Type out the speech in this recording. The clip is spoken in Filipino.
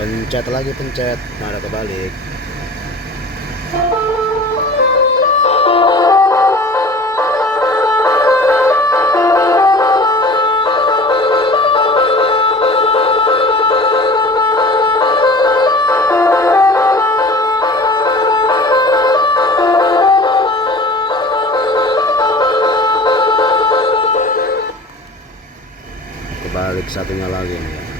Pencet lagi, pencet. Nah, ada kebalik. Kebalik satunya lagi nih.